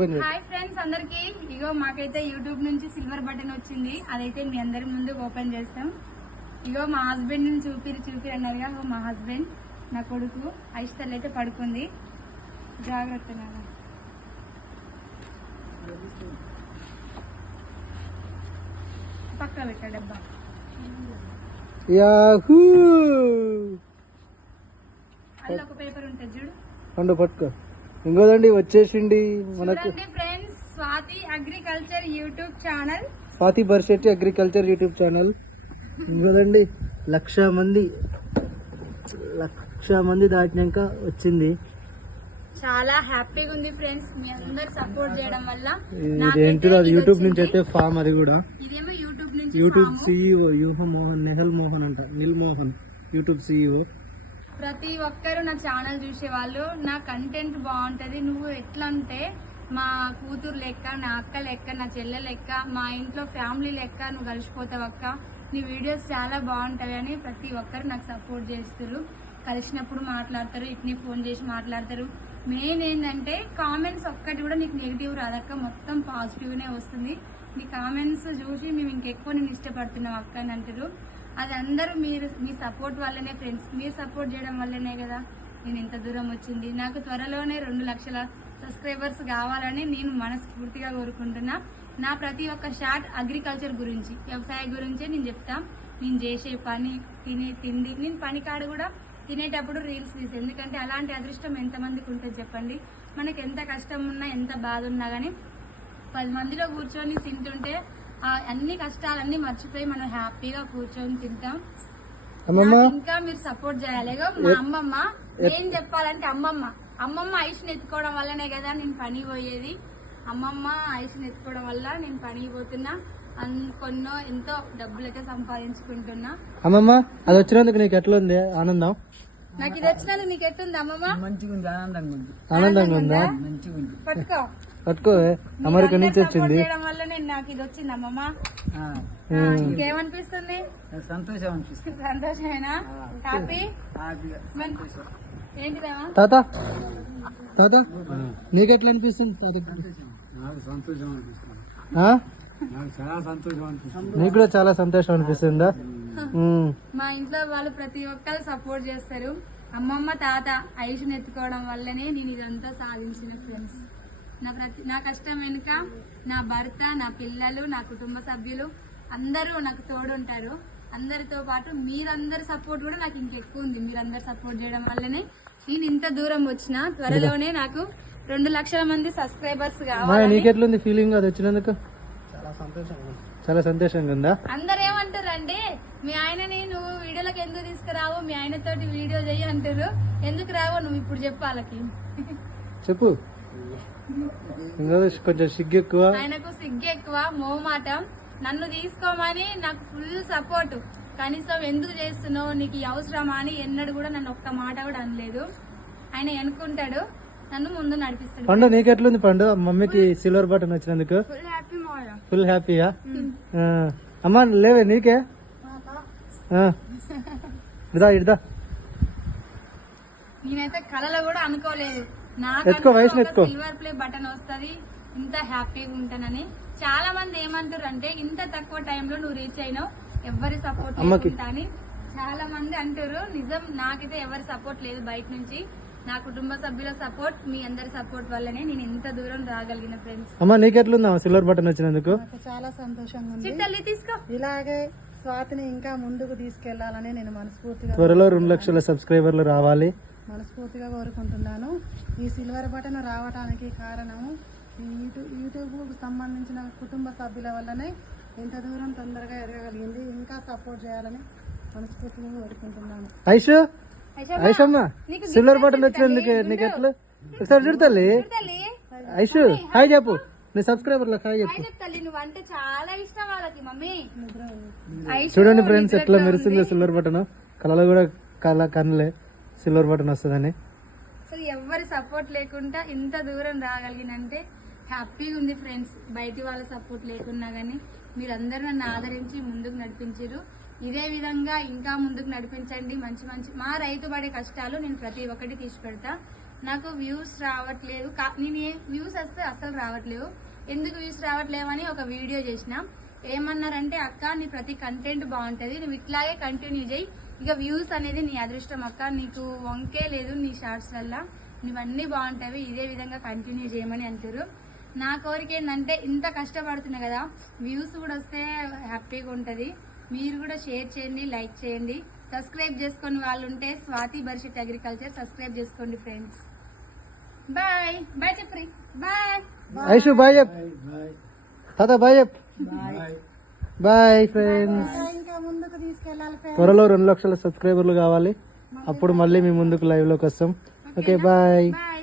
Hi friends అందరికి ఇగో మాకైతే YouTube నుంచి సిల్వర్ బటన్ వచ్చింది. అదైతే మీ అందరి ముందు ఓపెన్ చేస్తాం. ఇగో మా హస్బెండ్ ని చూపిరి అన్నారుగా, మా హస్బెండ్ నా కొడుకు ఐస్తల్ అయితే పడుకుంది. జాగ్రత్త పక్క పెట్టా డబ్బా. అల్ల ఒక పేపర్ ఉంటుంది చూడు, పండు పట్టుకో. ఇంకోదండి వచ్చేసిండి మనకు friends, Swathi agriculture YouTube channel, Swathi Barshetti agriculture YouTube channel. ఇంకోదండి 1,00,000 మంది దాటినాక వచ్చింది. చాలా హ్యాపీగా ఉంది ఫ్రెండ్స్, మీ అందరు సపోర్ట్ చేయడం వల్ల. ఏంటో అది యూట్యూబ్ నుంచి అయితే ఫామ్, అది కూడా ఇదేమో యూట్యూబ్ నుంచి. యూట్యూబ్ సిఇఓ నెహల్ మోహన్ అంట, నిల్ మోహన్ యూట్యూబ్ సిఇఓ. ప్రతి ఒక్కరు నా ఛానల్ చూసే వాళ్ళు, నా కంటెంట్ బాగుంటది, నువ్వు ఎట్లా అంటే మా కూతురు లెక్క, నా అక్క లెక్క, నా చెల్లె లెక్క, మా ఇంట్లో ఫ్యామిలీ లెక్క నువ్వు కలిసిపోతావు అక్క, నీ వీడియోస్ చాలా బాగుంటాయి అని ప్రతి ఒక్కరు నాకు సపోర్ట్ చేస్తారు. కలిసినప్పుడు మాట్లాడతారు, ఇట్ని ఫోన్ చేసి మాట్లాడతారు. మెయిన్ ఏంటంటే కామెంట్స్ ఒక్కటి కూడా నీకు నెగిటివ్ రాదక్క, మొత్తం పాజిటివ్నే వస్తుంది. నీ కామెంట్స్ చూసి మేము ఇంకెక్కువ నేను ఇష్టపడుతున్నాం అక్క అని అంటారు. అది అందరూ మీ సపోర్ట్ వల్లనే ఫ్రెండ్స్, మీరు సపోర్ట్ చేయడం వల్లనే కదా నేను ఇంత దూరం వచ్చింది. నాకు త్వరలోనే 2,00,000 సబ్స్క్రైబర్స్ కావాలని నేను మనస్ఫూర్తిగా కోరుకుంటున్నా. నా ప్రతి ఒక్క షార్ట్ అగ్రికల్చర్ గురించి, వ్యవసాయ గురించే నేను చెప్తా. నేను చేసే పని, తిండి, నేను పని కాడ కూడా తినేటప్పుడు రీల్స్ తీసి, ఎందుకంటే అలాంటి అదృష్టం ఎంతమందికి ఉంటుంది చెప్పండి. మనకి ఎంత కష్టం ఉన్నా, ఎంత బాధ ఉన్నా కానీ 10 మందిలో కూర్చొని తింటుంటే అన్ని కష్టాలన్నీ మర్చిపోయి మనం హ్యాపీగా కూర్చొని తింటాం. ఇంకా మీరు సపోర్ట్ చేయాలి. మా అమ్మమ్మ, ఏం చెప్పాలంటే అమ్మమ్మ ఐష్ని ఎత్తుకోవడం వల్లనే కదా నేను పని పోయేది. అమ్మమ్మ ఐష్ని ఎత్తుకోవడం వల్ల నేను పనికి పోతున్నా, కొన్నో ఎంతో డబ్బులు అయితే సంపాదించుకుంటున్నా. అమ్మమ్మ అది వచ్చినందుకు నీకు ఎట్లా ఉంది ఆనందం? నాకు ఇది వచ్చినందుకు నీకు ఎట్లుంది అమ్మమ్మ? మంచిగా ఉంది, ఆనందంగా ఉందా? పట్టుకో పట్టుకో, అమెరికా నుంచి వచ్చింది. వల్ల నాకు ఇది వచ్చింది అమ్మమ్మ. ఇంకేమనిపిస్తుంది? సంతోషం అనిపిస్తుంది. సంతోషమేనా? హ్యాపీ ఏంటిదా తాత? తాత నీకెట్లా అనిపిస్తుంది తాత? సంతోషం అనిపిస్తుంది, చాలా సంతోషం అనిపిస్తుంది. నీకు కూడా చాలా సంతోషం అనిపిస్తుందా? మా ఇంట్లో వాళ్ళు ప్రతి ఒక్కరు సపోర్ట్ చేస్తారు. అమ్మమ్మ తాత ఐషుని ఎత్తుకోవడం వల్లనే నేను ఇదంతా సాధించిన ఫ్రెండ్స్. నా కష్టం వెనుక నా భర్త, నా పిల్లలు, నా కుటుంబ సభ్యులు అందరూ నాకు తోడుంటారు. అందరితో పాటు మీరందరి సపోర్ట్ కూడా నాకు ఇంకెక్కువ ఉంది. మీరందరు సపోర్ట్ చేయడం వల్లనే నేను ఇంత దూరం వచ్చిన. త్వరలోనే నాకు 2,00,000 మంది సబ్స్క్రైబర్స్ కావాలి. నీకెట్లుంది ఫీలింగ్ అది వచ్చినందుకు? చాలా సంతోషంగా ఉందా? అందరు ఏమంటారు అంటే, మీ ఆయనని నువ్వు వీడియోలకు ఎందుకు తీసుకురావు, మీ ఆయనతోటి వీడియో చెయ్యి అంటారు. ఎందుకు రావో నువ్వు ఇప్పుడు చెప్పాలకి చెప్పు. కొంచెం సిగ్గు ఎక్కువ, ఆయనకు సిగ్గు ఎక్కువ, మోమాటం. నన్ను తీసుకోమని నాకు ఫుల్ సపోర్ట్. కనీసం ఎందుకు చేస్తున్నావు, నీకు అవసరమా అని ఎన్నడూ కూడా నన్ను ఒక్క మాట కూడా అనలేదు. ఆయన అనుకుంటాడు, నన్ను ముందు నడిపిస్తాడు. పండు నీకెట్లుంది పండు మమ్మీకి సిల్వర్ బటన్ వచ్చినందుకు? ఫుల్ హ్యాపీ మాయా, ఫుల్ హ్యాపీయా? అమ్మా లేవే నీకే? ఇడదా నేనైతే కళలో కూడా అనుకోలేదు సిల్వర్ ప్లే బటన్ వస్తుంది, ఇంత హ్యాపీగా ఉంటానని. చాలా మంది ఏమంటారు అంటే, ఇంత తక్కువ టైంలో నువ్వు రీచ్ అయినావు, ఎవరి సపోర్ట్ అని చాలా మంది అంటారు. నిజం, నాకైతే ఎవరి సపోర్ట్ లేదు బయట నుంచి. నా కుటుంబ సభ్యుల సపోర్ట్, మీ అందరి సపోర్ట్ వల్లనే నేను ఇంత దూరం రాగలిగిన ఫ్రెండ్స్. అమ్మా నీకెట్లుందా సిల్వర్ బటన్ వచ్చినందుకు? చాలా సంతోషంగా ఉంది. చిట్టల్లి తీసుకో. ఇలాగే స్వాతిని ఇంకా ముందుకు తీసుకెళ్లాలని నేను మనస్ఫూర్తిగా, త్వరలో 2,00,000 సబ్స్క్రైబర్లు రావాలి మనస్ఫూర్తిగా కోరుకుంటున్నాను. ఈ సిల్వర్ బటన్ రావడానికి కారణము యూట్యూబ్ సంబంధించిన కుటుంబ సభ్యుల వల్లనే ఇంత దూరం తొందరగా ఎదగగలిగింది. ఇంకా సపోర్ట్ చేయాలని మనస్ఫూర్తిగా కోరుకుంటున్నాను. ఐషమ్మ సిల్వర్ బటన్ వచ్చినందుకు నీకు ఎట్లా? ఒకసారి చూడతల్లి. ఐషు హాయ్ చెప్పు, నీ సబ్స్క్రైబర్లకు హాయ్ చెప్పు. నువ్వంటే చాలా ఇష్టం వాళ్ళకి మమ్మీ. చూడండి ఫ్రెండ్స్ ఎట్లా మెరుస్తుందో సిల్వర్ బటన్. కళలో కూడా కనలే సిల్వర్ బటన్ వస్తుందని. అసలు ఎవరి సపోర్ట్ లేకుండా ఇంత దూరం రాగలిగినంటే హ్యాపీగా ఉంది ఫ్రెండ్స్. బయటి వాళ్ళ సపోర్ట్ లేకున్నా గానీ మీరందరూ నన్ను ఆదరించి ముందుకు నడిపించారు. ఇదే విధంగా ఇంకా ముందుకు నడిపించండి. మంచి మంచి మా రైతు పడే కష్టాలు నేను ప్రతి ఒక్కటి తీసి పెడతా. నాకు వ్యూస్ రావట్లేదు, నేను వ్యూస్ వస్తే అసలు రావట్లేవు, ఎందుకు వ్యూస్ రావట్లేవు అని ఒక వీడియో చేసిన. ఏమన్నారంటే అక్క నీ ప్రతి కంటెంట్ బాగుంటది, నువ్వు ఇట్లాగే కంటిన్యూ చేయి, ఇక వ్యూస్ అనేది నీ అదృష్టం అక్క, నీకు వంకే లేదు నీ షార్ట్స్ వల్ల, నువ్వన్నీ బాగుంటాయి, ఇదే విధంగా కంటిన్యూ చేయమని అంటారు. నా కోరిక ఏంటంటే ఇంత కష్టపడుతున్నా కదా, వ్యూస్ కూడా వస్తే హ్యాపీగా ఉంటుంది. మీరు కూడా షేర్ చేయండి, లైక్ చేయండి, సబ్స్క్రైబ్ చేసుకొని వాళ్ళు ఉంటే స్వాతి భవిష్యత్ అగ్రికల్చర్ సబ్స్క్రైబ్ చేసుకోండి ఫ్రెండ్స్. బాయ్ బాయ్ చెప్పరి, బాయ్ ఐషు బాయ్ చెప్, బాయ్ తాత బాయ్ చెప్, బాయ్. Bye friends. ఇంకా ముందుకు తీసుకెళ్ళాలి ఫ్రెండ్స్. త్వరలో 2 లక్షల సబ్స్క్రైబర్లు కావాలి, అప్పుడు మళ్ళీ మీ ముందుకు లైవ్ లోకి వస్తాం. Okay bye. బాయ్.